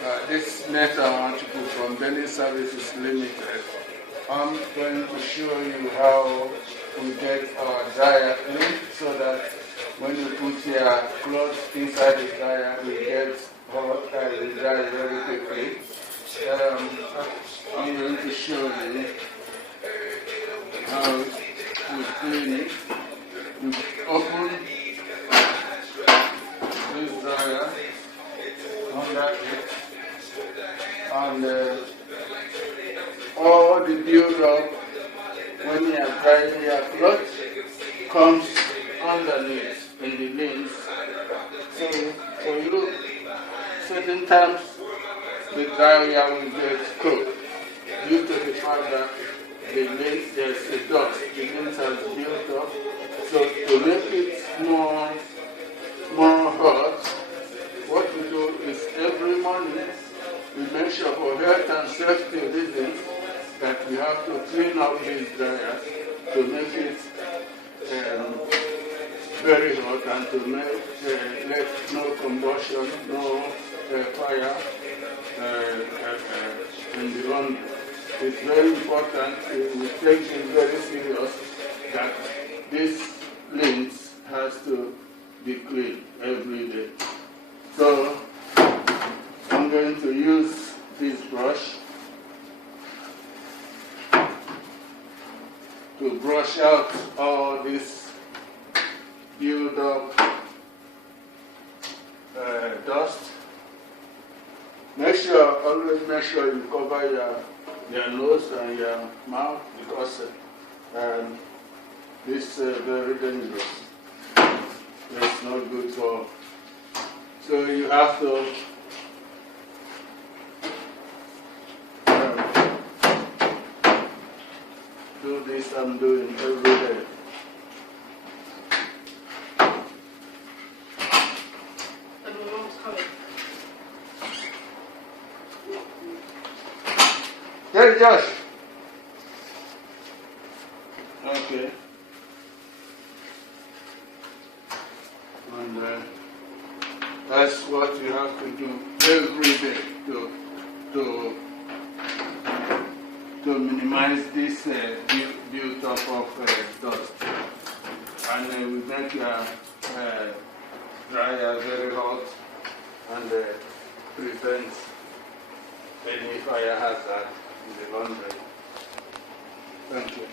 This net I want to put from Daily Services Limited. I'm going to show you how we get our dryer clean so that when you put your clothes inside the dryer, it gets hot and it dries very quickly. I'm going to show you how we clean it. You open this dryer under it, and all the build-up when you are drying your clothes comes underneath in the lint. So for you, certain times the dryer will get cooked due to the fact that the lint, there's a dust, the lint has built up. So to make it more hot, what we do is every morning we make sure for health and safety reasons that we have to clean up these dryers to make it very hot and to make let no combustion, no fire in the laundry. It's very important. We take it very serious that this lint has to be cleaned every day. So I'm going to use this brush to brush out all this build up dust. Always make sure you cover your nose and your mouth because this is very dangerous. It's not good for. So you have to do this. I'm doing every day. And my mom's coming. Hey, Josh. Okay. And that's what you have to do every day to minimize this build up of dust. And we make your dryer very hot and prevents any fire hazard in the laundry. Thank you.